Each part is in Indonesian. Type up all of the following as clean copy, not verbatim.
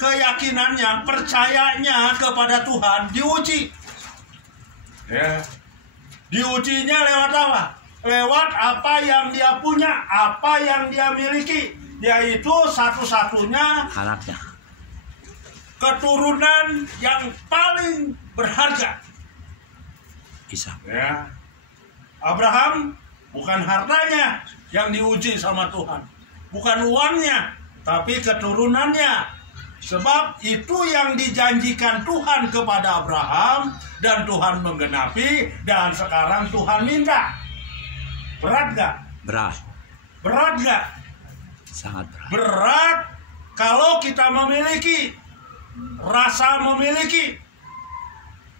keyakinannya, percayanya kepada Tuhan diuji. Ya. Diujinya lewat apa? Lewat apa yang dia punya, apa yang dia miliki, yaitu satu-satunya anaknya, keturunan yang paling berharga. Ishak. Ya. Abraham bukan hartanya yang diuji sama Tuhan, bukan uangnya, tapi keturunannya. Sebab itu yang dijanjikan Tuhan kepada Abraham, dan Tuhan menggenapi, dan sekarang Tuhan minta. Berat gak? Berat. Berat gak? Sangat berat. Berat kalau kita memiliki rasa memiliki.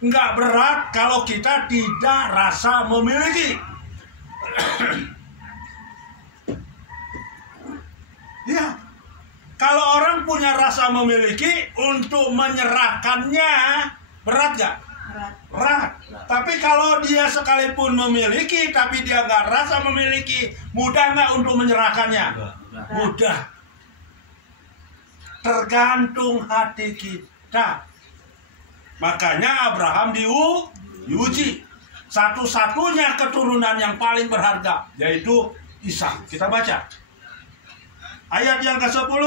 Enggak berat kalau kita tidak rasa memiliki. Ya, kalau orang punya rasa memiliki, untuk menyerahkannya berat gak? Berat. Tapi kalau dia sekalipun memiliki, tapi dia nggak rasa memiliki, mudah nggak untuk menyerahkannya? Mudah. Tergantung hati kita. Makanya Abraham diuji. Satu-satunya keturunan yang paling berharga, yaitu Ishak. Kita baca ayat yang ke-10.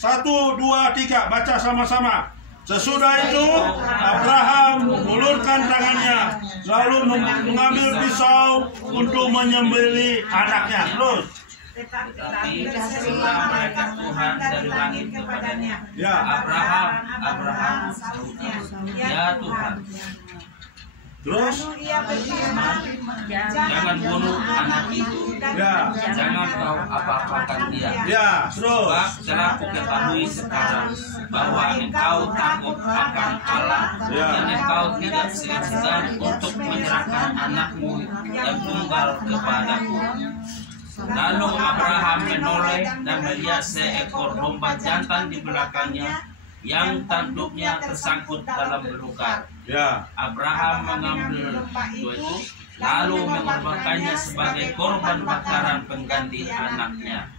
1, 2, 3, baca sama-sama. Sesudah itu Abraham mengulurkan tangannya, lalu mengambil pisau untuk menyembelih anaknya. Terus. Tetapi berserulah malaikat Tuhan dari langit kepadanya. Ya. Abraham, Abraham, sahutnya. Ya Tuhan. Terus. Lalu ia berfirman, jangan bunuh anak itu dan Ya. jangan kau apa-apakan dia. Ya, terus. Sebab telah kuketahui sekarang bahwa engkau takut akan Allah, Ya. dan engkau tidak segan-segan untuk menyerahkan anakmu yang tunggal kepadaku. Lalu Abraham menoleh dan melihat seekor domba jantan di belakangnya yang tanduknya tersangkut dalam belukar. Ya. Abraham mengambil domba itu lalu mengorbankannya sebagai korban bakaran pengganti anaknya.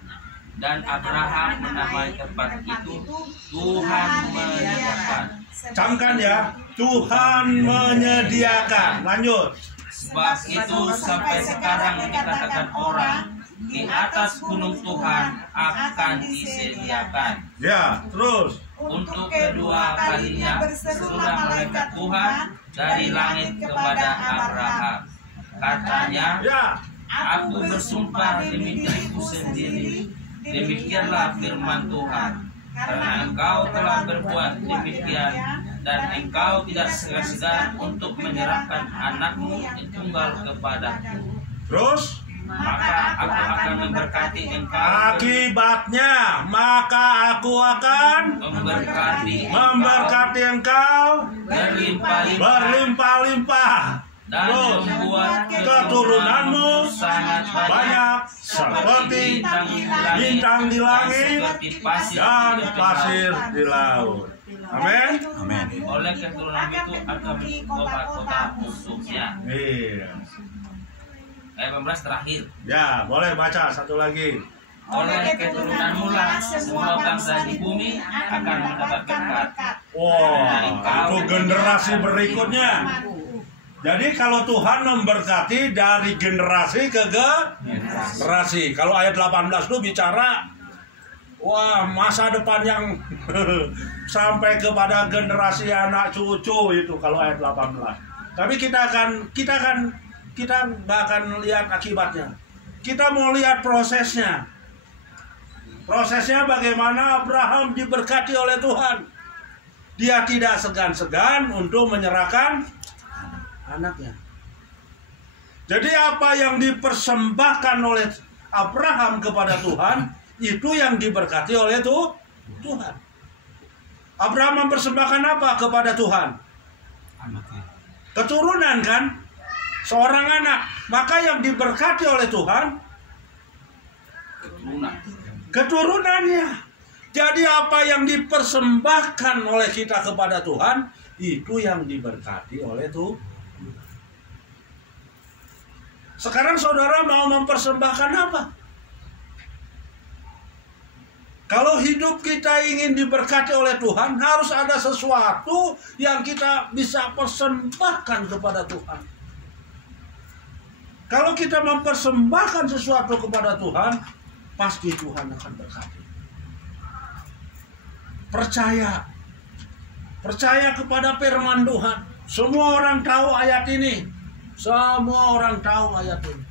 Dan Abraham menamai tempat itu Tuhan menyediakan. Camkan ya, Tuhan menyediakan. Lanjut. Sebab itu sampai sekarang dikatakan orang, di atas gunung Tuhan akan disediakan. Ya, terus. Untuk kedua kalinya berserulah malaikat Tuhan dari langit kepada Abraham. Katanya, Ya. aku bersumpah demi diriku sendiri, demikianlah firman Tuhan, karena engkau telah berbuat demikian, dan engkau tidak segan-segan untuk menyerahkan anakmu yang tunggal kepadaku. Terus. Maka aku akan memberkati engkau. Akibatnya, maka aku akan memberkati engkau berlimpah-limpah, dan terus membuat keturunanmu sangat banyak seperti bintang di langit dan pasir di laut. Amin. Amin. Oleh keturunan itu akan menjadi kota-kota untuknya. Iya. Ayat 15 terakhir. Ya, boleh baca satu lagi. Oleh keturunanmu lah semua bangsa di bumi akan mendapat berkat. Wah, itu generasi berikutnya. Jadi kalau Tuhan memberkati dari generasi ke generasi. Kalau ayat 18 itu bicara wah, masa depan yang sampai kepada generasi anak cucu itu kalau ayat 18. Tapi kita nggak akan lihat akibatnya. Kita mau lihat prosesnya. Prosesnya bagaimana Abraham diberkati oleh Tuhan. Dia tidak segan-segan untuk menyerahkan anaknya. Jadi apa yang dipersembahkan oleh Abraham kepada Tuhan, itu yang diberkati oleh Tuhan. Abraham mempersembahkan apa kepada Tuhan? Keturunan kan? Seorang anak. Maka yang diberkati oleh Tuhan keturunannya. Jadi apa yang dipersembahkan oleh kita kepada Tuhan, itu yang diberkati oleh Tuhan. Sekarang saudara mau mempersembahkan apa? Kalau hidup kita ingin diberkati oleh Tuhan, harus ada sesuatu yang kita bisa persembahkan kepada Tuhan. Kalau kita mempersembahkan sesuatu kepada Tuhan, pasti Tuhan akan berkati. Percaya kepada firman Tuhan. Semua orang tahu ayat ini. Semua orang tahu ayat ini.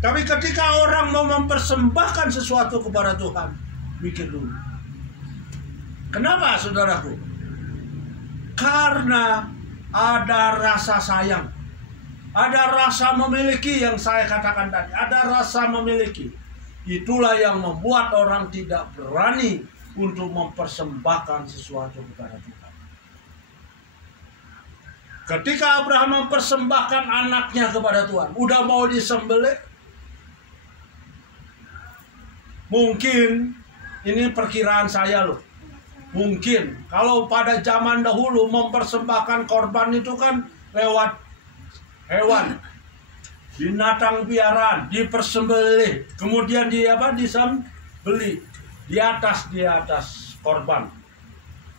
Tapi ketika orang mau mempersembahkan sesuatu kepada Tuhan, mikir dulu. Kenapa, saudaraku? Karena ada rasa sayang. Ada rasa memiliki yang saya katakan tadi. Ada rasa memiliki. Itulah yang membuat orang tidak berani untuk mempersembahkan sesuatu kepada Tuhan. Ketika Abraham mempersembahkan anaknya kepada Tuhan, udah mau disembelih. Mungkin, ini perkiraan saya loh. Mungkin, kalau pada zaman dahulu mempersembahkan korban itu kan lewat hewan, binatang piaraan, dipersembelih, kemudian disembelih di atas korban,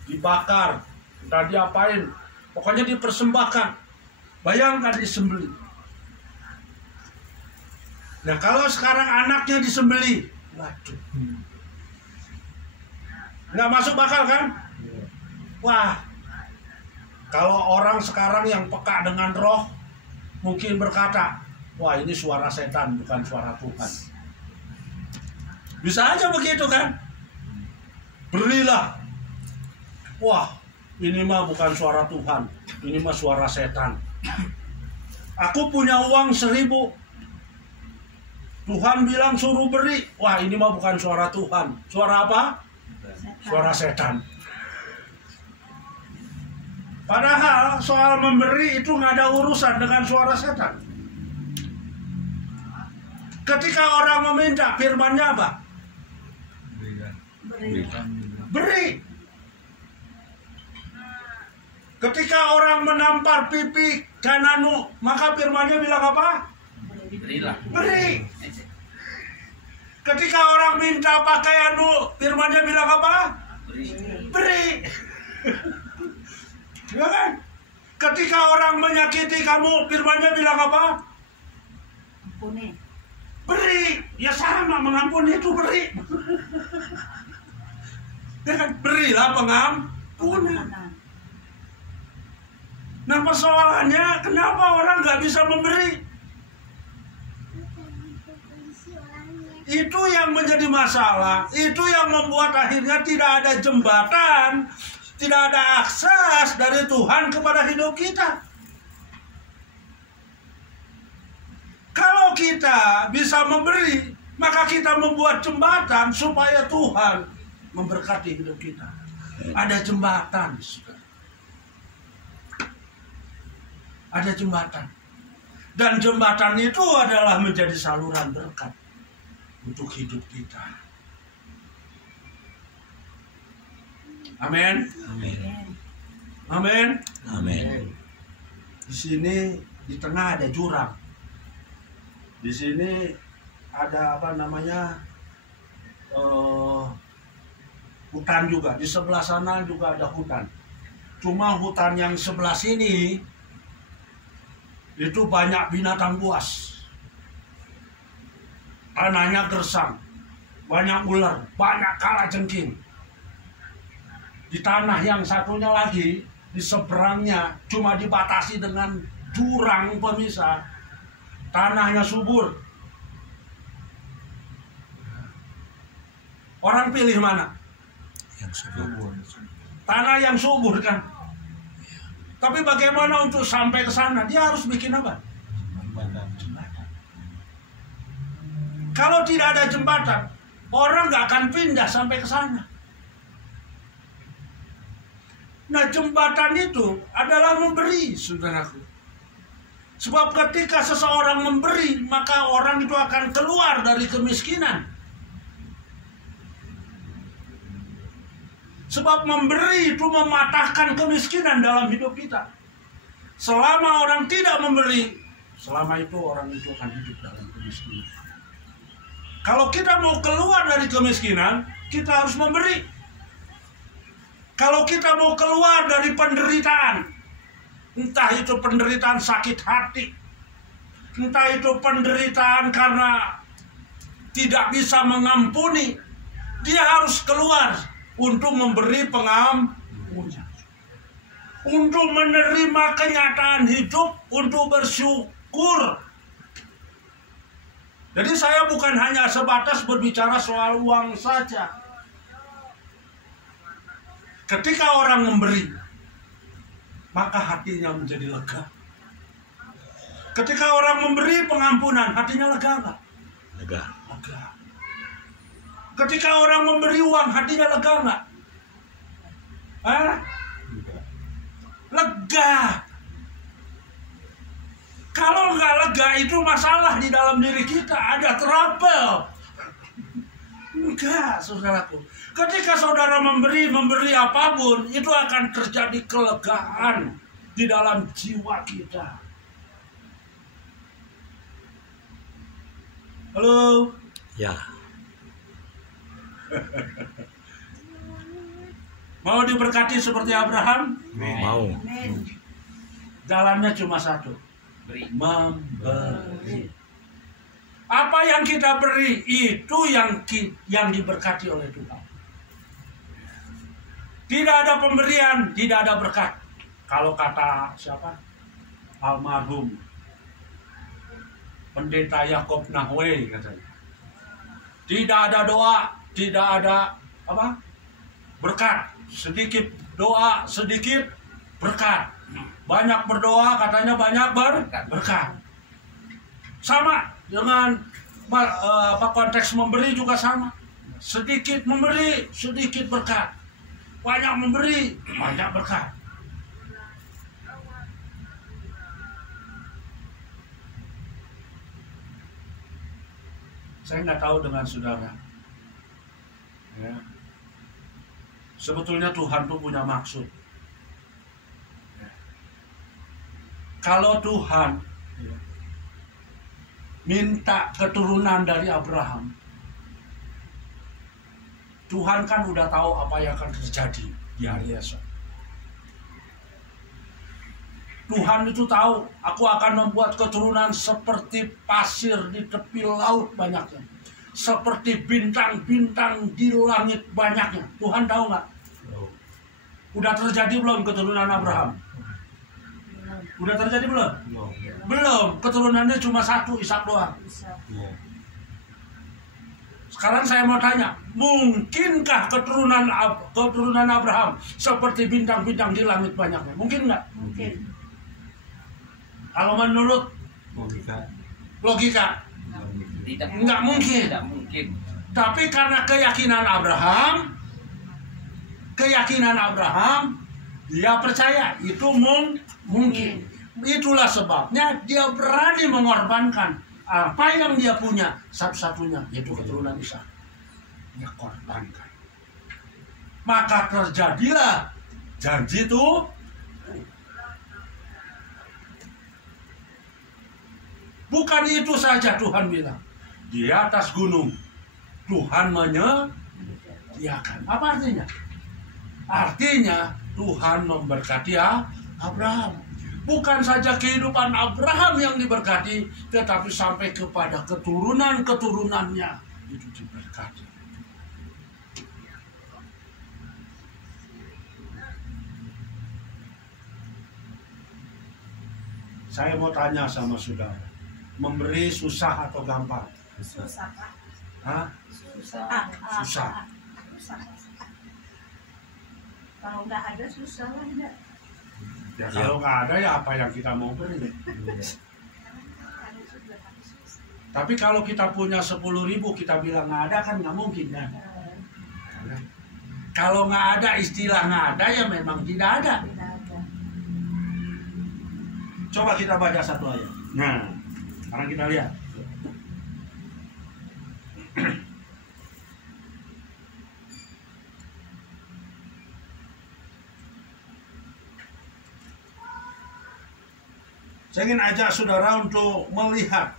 dibakar, entah diapain, pokoknya dipersembahkan. Bayangkan disembelih. Nah, kalau sekarang anaknya disembelih, waduh, nggak masuk bakal kan? Wah, kalau orang sekarang yang peka dengan roh, mungkin berkata, wah ini suara setan bukan suara Tuhan. Bisa aja begitu kan? Berilah. Wah, ini mah bukan suara Tuhan, ini mah suara setan. Aku punya uang 1.000. Tuhan bilang suruh beri. Wah, ini mah bukan suara Tuhan. Suara apa? Suara setan. Padahal soal memberi itu nggak ada urusan dengan suara setan. Ketika orang meminta, firman-Nya apa? Beri. Ketika orang menampar pipi kananmu, maka firman-Nya bilang apa? Berilah. Beri. Ketika orang minta pakaianmu, firman-Nya bilang apa? Beri. Ya kan? Ketika orang menyakiti kamu, firman-Nya bilang apa? Ampuni. Beri. Ya sama, mengampuni itu beri. Ya kan? Berilah pengampunan. Nah, persoalannya kenapa orang nggak bisa memberi? Itu yang menjadi masalah. Itu yang membuat akhirnya tidak ada jembatan, tidak ada akses dari Tuhan kepada hidup kita. Kalau kita bisa memberi, maka kita membuat jembatan supaya Tuhan memberkati hidup kita. Ada jembatan. Ada jembatan. Dan jembatan itu adalah menjadi saluran berkat untuk hidup kita. Amin. Amin. Amin. Amin. Di sini di tengah ada jurang. Di sini ada apa namanya? Hutan juga. Di sebelah sana juga ada hutan. Cuma hutan yang sebelah sini itu banyak binatang buas. Tanahnya gersang, banyak ular, banyak kalajengking. Di tanah yang satunya lagi, di seberangnya cuma dibatasi dengan jurang pemisah. Tanahnya subur. Orang pilih mana? Yang subur. Tanah yang subur kan. Tapi bagaimana untuk sampai ke sana? Dia harus bikin apa? Jembatan. Kalau tidak ada jembatan, orang nggak akan pindah sampai ke sana. Nah, jembatan itu adalah memberi, saudaraku. Sebab ketika seseorang memberi, maka orang itu akan keluar dari kemiskinan. Sebab memberi itu mematahkan kemiskinan dalam hidup kita. Selama orang tidak memberi, selama itu orang itu akan hidup dalam kemiskinan. Kalau kita mau keluar dari kemiskinan, kita harus memberi. Kalau kita mau keluar dari penderitaan, entah itu penderitaan sakit hati, entah itu penderitaan karena tidak bisa mengampuni, dia harus keluar untuk memberi pengampunan, untuk menerima kenyataan hidup, untuk bersyukur. Jadi saya bukan hanya sebatas berbicara soal uang saja. Ketika orang memberi, maka hatinya menjadi lega. Ketika orang memberi pengampunan, hatinya lega nggak? Lega. Lega. Ketika orang memberi uang, hatinya lega nggak? Lega. Kalau nggak lega, itu masalah di dalam diri kita, ada trouble. Enggak, saudaraku. Ketika saudara memberi apapun, itu akan terjadi kelegaan di dalam jiwa kita. Halo? Ya. Mau diberkati seperti Abraham? Mau. Jalannya cuma satu. Memberi. Apa yang kita beri, itu yang diberkati oleh Tuhan. Tidak ada pemberian, tidak ada berkat. Kalau kata siapa? Almarhum Pendeta Yakob Nahwe katanya. Tidak ada doa, tidak ada apa? Berkat. Sedikit doa, sedikit berkat. Banyak berdoa, katanya banyak berkat. Sama dengan konteks memberi juga sama. Sedikit memberi, sedikit berkat. Banyak memberi, banyak berkat. Saya nggak tahu dengan saudara. Ya. Sebetulnya Tuhan tuh punya maksud. Ya. Kalau Tuhan minta keturunan dari Abraham, Tuhan kan udah tahu apa yang akan terjadi di hari esok. Tuhan itu tahu, aku akan membuat keturunan seperti pasir di tepi laut banyaknya, seperti bintang-bintang di langit banyaknya. Tuhan tahu nggak? Udah terjadi belum keturunan Abraham? Udah terjadi belum? Belum. Keturunannya cuma satu, Ishak doang. Sekarang saya mau tanya, mungkinkah keturunan Abraham seperti bintang-bintang di langit banyaknya? Mungkin nggak? Mungkin. Kalau menurut logika, nggak mungkin. Tidak mungkin. Tapi karena keyakinan Abraham, dia percaya itu mungkin. Itulah sebabnya dia berani mengorbankan apa yang dia punya, satu-satunya, yaitu keturunan Ishak. Dia korbankan. Maka terjadilah janji itu. Bukan itu saja Tuhan bilang. Di atas gunung Tuhan menyediakan. Apa artinya? Artinya Tuhan memberkati Abraham. Bukan saja kehidupan Abraham yang diberkati, tetapi sampai kepada keturunan-keturunannya itu diberkati. Saya mau tanya sama saudara. Memberi susah atau gampang? Susah, Pak. Hah? Susah. Kalau nggak ada susah lah enggak. Ya kalau nggak ada ya apa yang kita mau beri. Tapi kalau kita punya 10.000 kita bilang nggak ada kan nggak mungkin ya. Kalau nggak ada, istilah nggak ada ya memang tidak ada. Tidak ada. Coba kita baca satu ayat. Nah, sekarang kita lihat. Saya ingin ajak saudara untuk melihat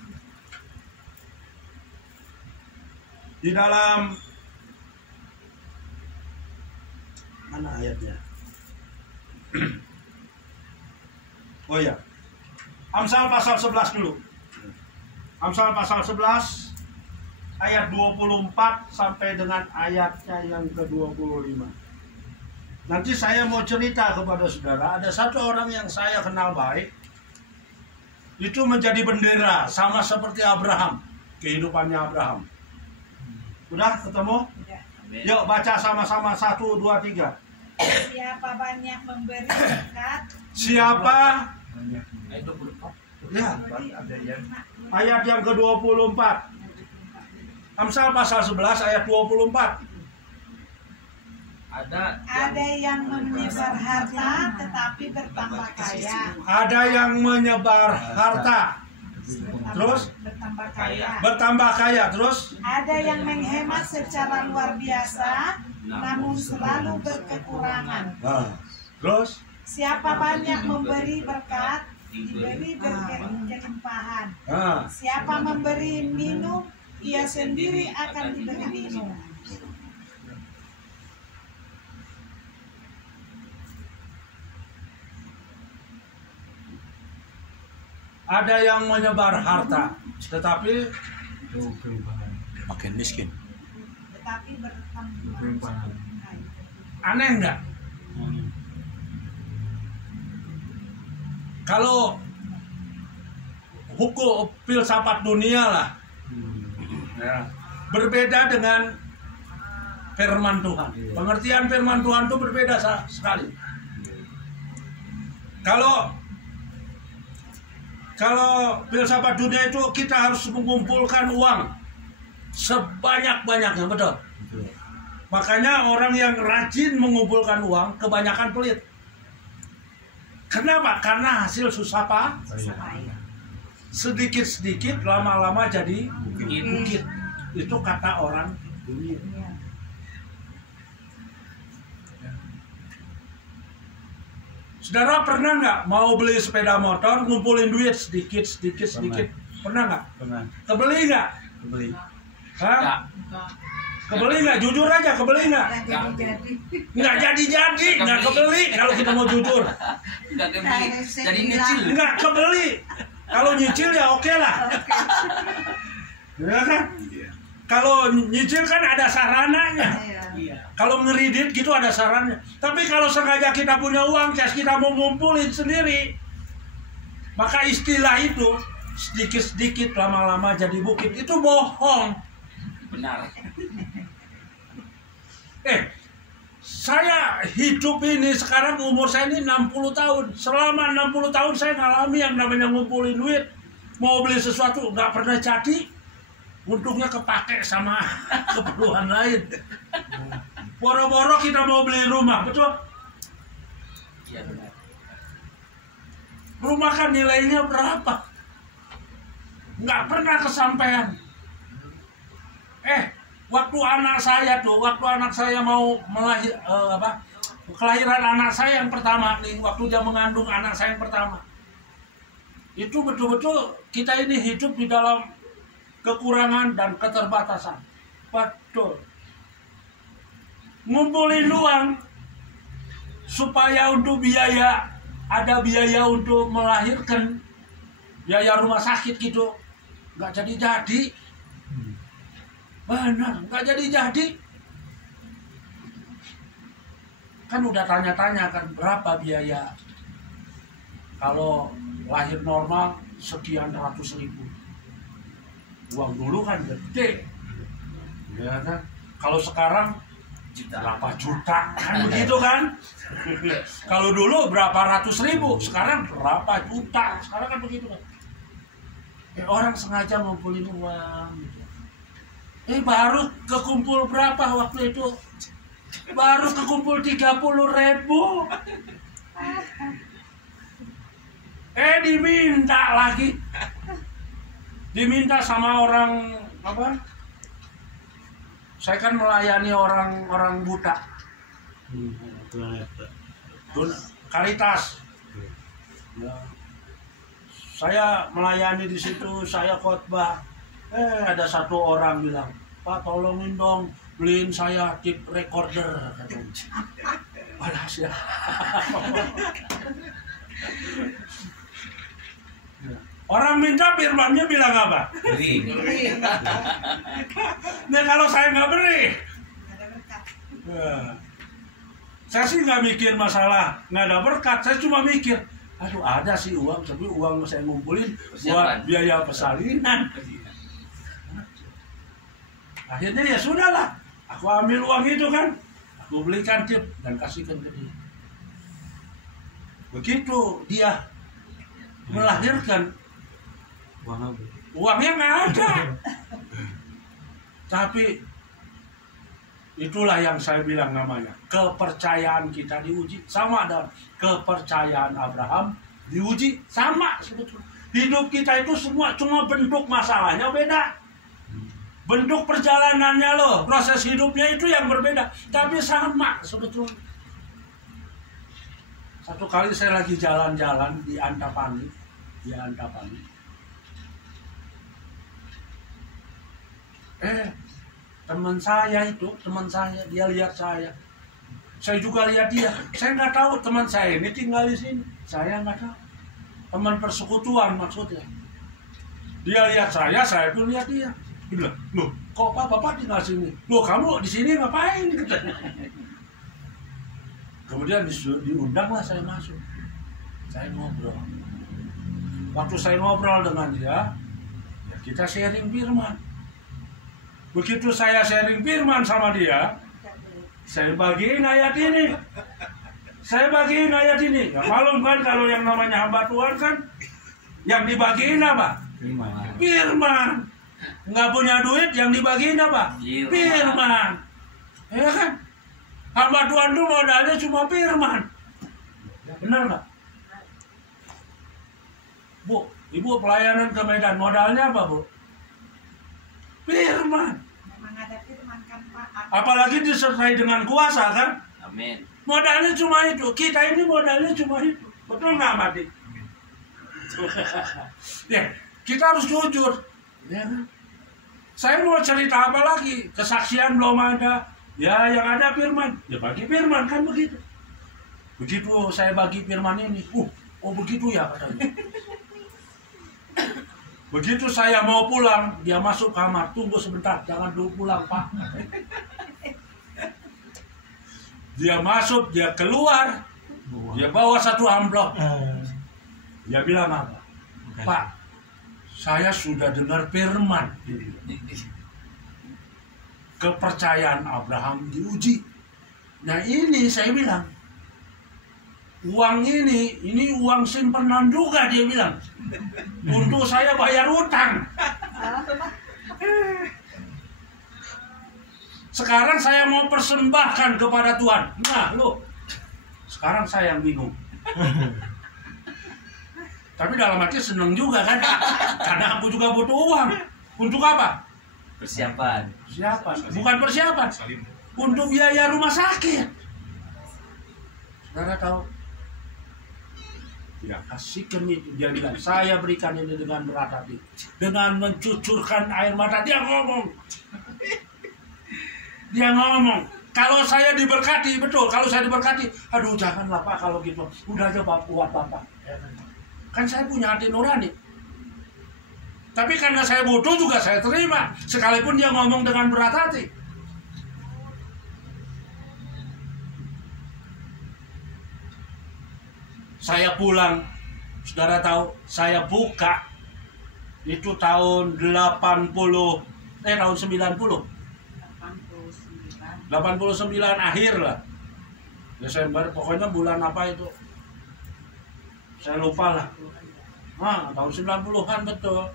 Di dalam mana ayatnya? Oh ya, Amsal pasal 11 dulu. Amsal pasal 11 ayat 24 sampai dengan ayatnya yang ke-25. Nanti saya mau cerita kepada saudara, ada satu orang yang saya kenal baik, itu menjadi bendera sama seperti Abraham, kehidupannya Abraham. Udah ketemu? Tidak. Yuk baca sama-sama 1, 2, 3. Siapa banyak memberi berkat, Siapa? Ya, ayat yang ke-24. Amsal pasal 11 ayat 24. Ada yang menyebar harta tetapi bertambah kaya. Ada yang menyebar harta, terus bertambah kaya, terus Ada yang menghemat secara luar biasa, namun selalu berkekurangan. terus Siapa banyak memberi berkat, diberi berkelimpahan. Siapa memberi minum, ia sendiri akan diberi minum. ada yang menyebar harta, tetapi makin miskin. Tetapi bertambah kaya. aneh enggak? Kalau hukum filsafat dunia lah, ya, berbeda dengan firman Tuhan. Pengertian firman Tuhan itu berbeda sekali. Kalau filsafat dunia itu kita harus mengumpulkan uang sebanyak-banyaknya, betul. Makanya orang yang rajin mengumpulkan uang kebanyakan pelit. Kenapa? Karena hasil susah payah. Sedikit-sedikit lama-lama jadi bukit. Itu kata orang dunia. Saudara pernah nggak mau beli sepeda motor ngumpulin duit sedikit? Pernah nggak? Pernah. Kebeli nggak? Kebeli. Hah? Kebeli nggak? Jujur aja, kebeli nggak? Nggak jadi, nggak kebeli kalau kita mau jujur. Enggak kebeli. Jadi nyicil. Nggak kebeli. Kalau nyicil ya oke lah. Ya kan? Kalau nyicil kan ada sarananya. Kalau ngeridit gitu ada sarannya. Tapi kalau sengaja kita punya uang cash, kita mau ngumpulin sendiri, maka istilah itu sedikit-sedikit lama-lama jadi bukit, itu bohong. Benar. Saya hidup ini sekarang umur saya ini 60 tahun. Selama 60 tahun saya ngalami yang namanya ngumpulin duit. Mau beli sesuatu nggak pernah jadi. Untungnya kepake sama keperluan lain. Boro-boro kita mau beli rumah, betul? Iya benar. Rumah kan nilainya berapa? Nggak pernah kesampaian. Waktu anak saya mau kelahiran anak saya yang pertama nih, waktu dia mengandung anak saya yang pertama, itu betul-betul kita ini hidup di dalam kekurangan dan keterbatasan. Betul. Ngumpulin uang supaya untuk ada biaya untuk melahirkan, biaya rumah sakit gitu, nggak jadi. Benar, nggak jadi. Kan udah tanya-tanya kan berapa biaya. Kalau lahir normal sekian ratus ribu. Uang dulu kan gede, ya kan? Kalau sekarang berapa juta kan begitu kan? Kalau dulu berapa ratus ribu, sekarang berapa juta, sekarang kan begitu kan? Orang sengaja ngumpulin uang. Baru kekumpul berapa waktu itu? Baru kekumpul 30.000. Diminta lagi. Diminta sama orang apa? Saya kan melayani orang buta. Karitas. Ya. Saya melayani di situ, saya khotbah. Ada satu orang bilang, Pak tolongin dong beliin saya tape recorder. Balas ya. Orang minta firmannya bilang apa? Beri. Nah kalau saya nggak beri, saya sih nggak mikir masalah nggak ada berkat. Saya cuma mikir, aduh ada sih uang, tapi uang saya ngumpulin buat biaya persalinan. Akhirnya ya sudahlah, aku ambil uang itu kan, aku belikan tip dan kasihkan ke dia. Begitu dia melahirkan, uangnya nggak ada. Tapi itulah yang saya bilang namanya kepercayaan kita diuji, sama dengan kepercayaan Abraham diuji, sama sebetulnya. Hidup kita itu semua cuma bentuk masalahnya beda, bentuk perjalanannya loh, proses hidupnya itu yang berbeda, tapi sama sebetulnya. Satu kali saya lagi jalan-jalan di Antapani, teman saya dia lihat saya juga lihat dia. Saya nggak tahu teman saya ini tinggal di sini, saya nggak tahu, teman persekutuan maksudnya. Dia lihat saya pun lihat dia. Dia bilang, loh kok bapak tinggal sini? Loh kamu di sini ngapain? Kemudian diundanglah saya masuk, saya ngobrol. Waktu saya ngobrol dengan dia, ya kita sharing firman. Begitu saya sharing firman sama dia, saya bagiin ayat ini. Ya malum kan kalau yang namanya hamba Tuhan kan, yang dibagiin apa? Firman. Nggak punya duit, yang dibagiin apa? Firman. Ya kan? Hamba Tuhan itu modalnya cuma firman. Benar nggak? Bu, ibu pelayanan ke Medan, modalnya apa, Bu? Firman. Memang ada firman kan, Pak. Apalagi disertai dengan kuasa kan? Amin. Modalnya cuma itu. Kita ini modalnya cuma itu. Betul nggak, Mati? Ya, kita harus jujur. Ya kan? Saya mau cerita apa lagi? Kesaksian belum ada. Ya, yang ada firman. Ya bagi firman kan begitu. Begitu saya bagi firman ini, oh begitu ya katanya. Begitu saya mau pulang, dia masuk kamar, tunggu sebentar, jangan dulu pulang Pak. Dia masuk, dia keluar, dia bawa satu amplop. Dia bilang apa? Pak, saya sudah dengar firman. Kepercayaan Abraham diuji. Nah ini saya bilang, uang ini uang simpanan juga, dia bilang. Untuk saya bayar utang. Sekarang saya mau persembahkan kepada Tuhan. Nah, loh. Sekarang saya yang bingung. Tapi dalam hati seneng juga kan. Karena aku juga butuh uang. Untuk apa? Persiapan. Bukan persiapan. Untuk biaya rumah sakit. Saudara tahu? Ya, kasihkan itu. Dia bilang, saya berikan ini dengan berat hati. Dengan mencucurkan air mata. Dia ngomong. Kalau saya diberkati, betul. Kalau saya diberkati, aduh janganlah Pak kalau gitu. Udah aja Pak, buat Bapak. Kan saya punya hati nurani. Tapi karena saya butuh juga saya terima. Sekalipun dia ngomong dengan berat hati. Saya pulang, saudara tahu, saya buka itu tahun 90, tahun 90. 89 akhir lah. Desember, pokoknya bulan apa itu? Saya lupa lah. Tahun 90-an betul.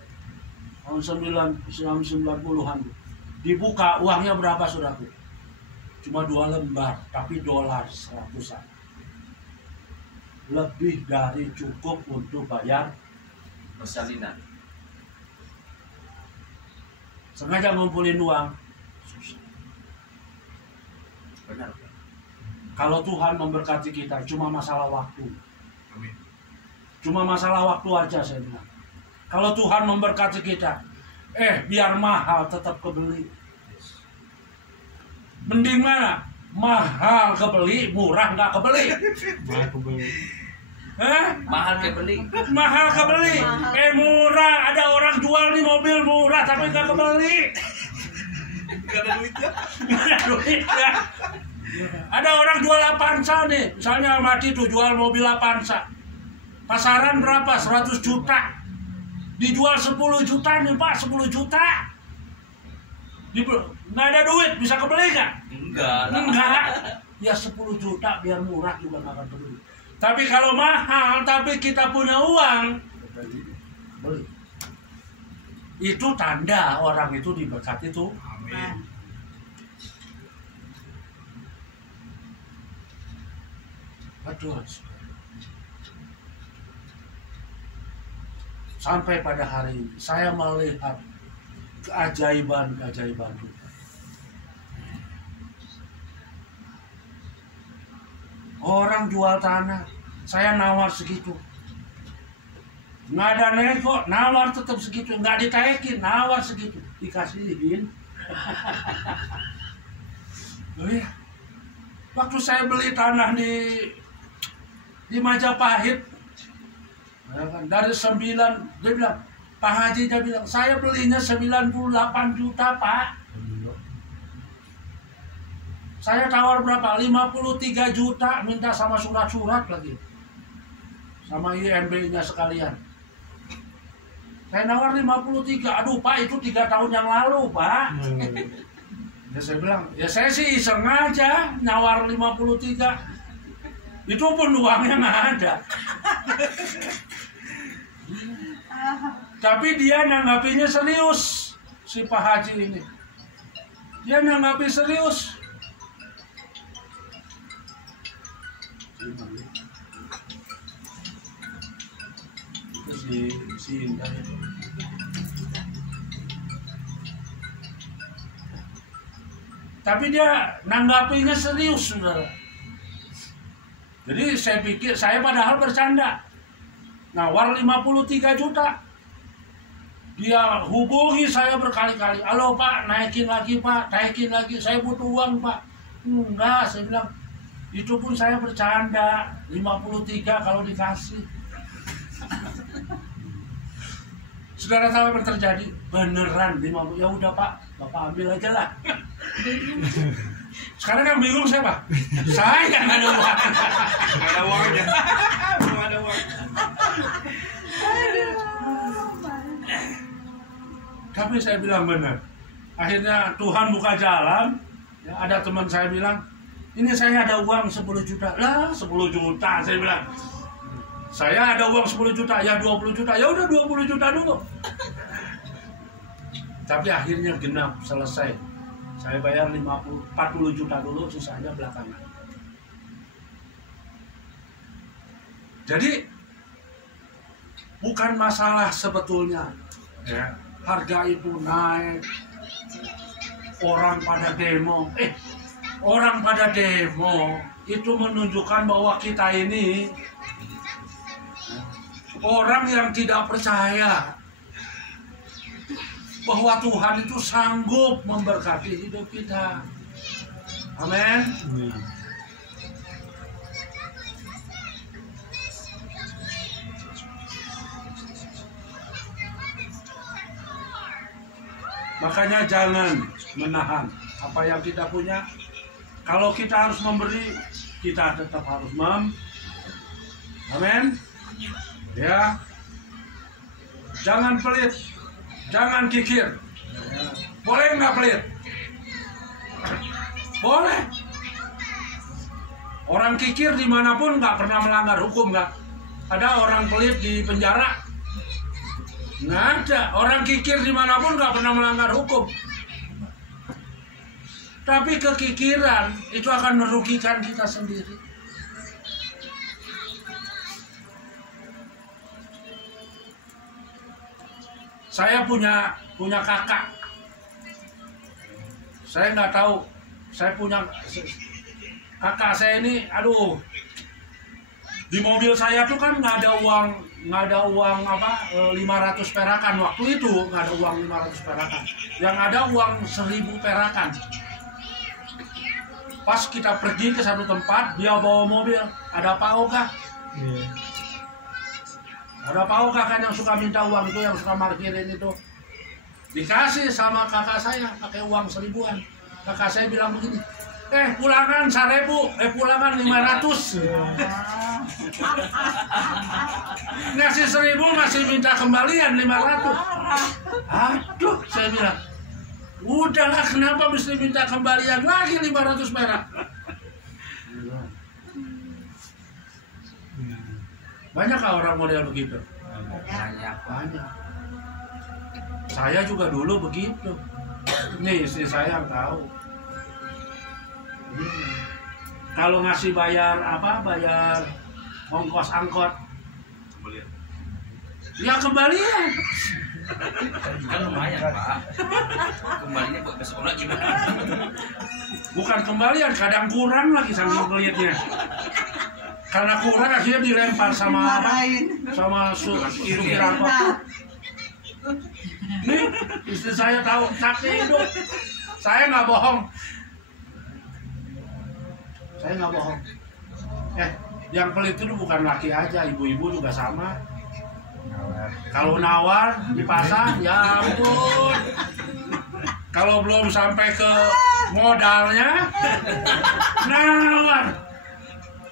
Tahun 90-an. Dibuka, uangnya berapa saudaraku? Cuma 2 lembar, tapi dolar 100-an. Lebih dari cukup untuk bayar Persalinan. Sengaja ngumpulin uang, susah. Benar. Kalau Tuhan memberkati kita, cuma masalah waktu. Cuma masalah waktu aja saya bilang. Kalau Tuhan memberkati kita, biar mahal tetap kebeli. Mending mana? Mahal kebeli, murah nggak kebeli. Mahal kebeli. Mahal kebeli. Murah. Ada orang jual nih mobil murah tapi nggak kebeli. Gak ada duitnya. Nggak ada duitnya. Ada orang jual Avanza nih, misalnya Mati tuh jual mobil Avanza. Pasaran berapa? 100 juta. Dijual 10 juta nih Pak, 10 juta. Nggak ada duit, bisa kebeli nggak? Enggak. Ya 10 juta biar murah juga nggak akan kebeli. Tapi kalau mahal, tapi kita punya uang, beli. Itu tanda orang itu diberkati tuh. Amin. Betul. Sampai pada hari ini saya melihat keajaiban-keajaiban Tuhan. Orang jual tanah, saya nawar segitu. Nggak ada nego, nawar tetap segitu. Nggak ditaikin, nawar segitu. Dikasihin. Oh iya. Waktu saya beli tanah di Majapahit, dari 9, dia bilang, Pak Haji, dia bilang, saya belinya 98 juta Pak. Saya tawar berapa? 53 juta, minta sama surat-surat lagi. Sama IMB-nya sekalian. Saya nawar 53, aduh Pak itu 3 tahun yang lalu Pak. Ya saya bilang, ya saya sih iseng aja, nawar 53. Itu pun uangnya nggak ada. Tapi dia nanggapinya serius, si Pak Haji ini. Dia nanggapi serius. Itu si Indah itu. Tapi dia nanggapinya serius, saudara. Jadi saya pikir, saya padahal bercanda. Nawar 53 juta. Dia hubungi saya berkali-kali. Halo Pak, naikin lagi Pak, naikin lagi. Saya butuh uang Pak. Enggak, saya bilang. Itu pun saya bercanda. 53 kalau dikasih. Saudara tahu apa yang terjadi? Beneran 50. Ya udah Pak, Bapak ambil aja lah. Sekarang yang bingung siapa? Saya nggak ada uang. Gak ada uangnya. Belum ada uang. Tapi saya bilang benar. Akhirnya Tuhan buka jalan. Ya, ada teman saya bilang, ini saya ada uang 10 juta. Lah 10 juta saya bilang. Saya ada uang 10 juta, ya 20 juta. Ya udah 20 juta dulu. Tapi akhirnya genap, selesai. Saya bayar 40 juta dulu, sisanya belakangan. Jadi bukan masalah sebetulnya, ya, harga itu naik, orang pada demo. Orang pada demo itu menunjukkan bahwa kita ini orang yang tidak percaya bahwa Tuhan itu sanggup memberkati hidup kita. Amin. Makanya jangan menahan apa yang kita punya. Kalau kita harus memberi, kita tetap harus Amin. Ya. Jangan pelit. Jangan kikir. Boleh nggak pelit? Boleh. Orang kikir dimanapun nggak pernah melanggar hukum, nggak. Ada orang pelit di penjara? Nggak ada. Orang kikir dimanapun nggak pernah melanggar hukum. Tapi kekikiran itu akan merugikan kita sendiri. Saya punya kakak. Saya nggak tahu. Saya punya kakak saya ini, aduh. Di mobil saya tuh kan nggak ada uang apa 500 perakan waktu itu, nggak ada uang 500 perakan. Yang ada uang 1000 perakan. Pas kita pergi ke satu tempat, dia bawa mobil. Ada Pak Oka. Ada Pak Oka kan yang suka minta uang itu, yang suka parkirin itu. Dikasih sama kakak saya pakai uang 1000-an. Kakak saya bilang begini, pulangan 1000, pulangan 500. Ngasih 1000 masih minta kembalian 500. Aduh, saya bilang, udahlah, kenapa mesti minta kembalian lagi 500 perak? Banyakkah orang model begitu? Banyak. Saya juga dulu begitu. Nih istri saya yang tahu. Kalau ngasih bayar bayar ongkos angkot, ya kembalian. Kan lumayan Pak. Kembalinya buat besok lagi gimana? Bukan kembalian, kadang kurang lagi saking pelitnya. Karena kurang akhirnya dilempar sama supir angkot. Nih istri saya tahu, saksi hidup. Saya nggak bohong. Yang pelit itu bukan laki aja, ibu-ibu juga sama. Kalau nawar dipasang, ya ampun. Kalau belum sampai ke modalnya, nawar.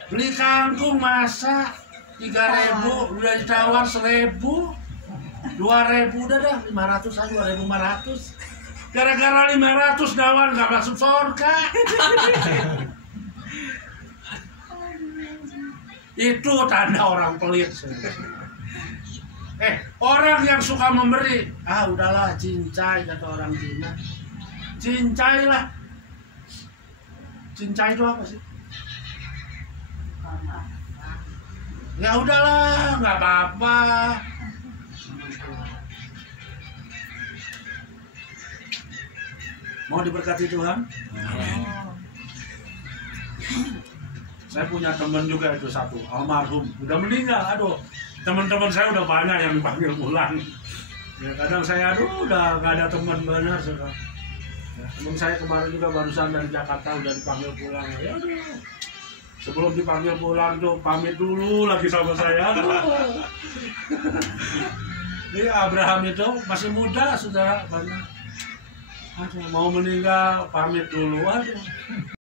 Beli kangkung masak 3.000, udah ditawar 1.000, 2.000 udah dah, 500 aja, 2.500. Gara-gara 500 nawar nggak masuk surga. Itu tanda orang pelit. Orang yang suka memberi, udahlah cincai kata orang Cina. Cincai lah. Cincai itu apa sih? Ya udahlah, nggak apa-apa. Mau diberkati Tuhan? Saya punya teman juga itu satu, almarhum, udah meninggal. Aduh, teman-teman saya udah banyak yang dipanggil pulang. Ya kadang saya udah nggak ada teman benar sekarang. Ya, teman saya kemarin juga barusan dari Jakarta udah dipanggil pulang. Ya aduh. Sebelum dipanggil pulang tuh pamit dulu lagi sama saya. Ini Abraham itu masih muda sudah banyak. Aduh, mau meninggal pamit dulu. Aduh.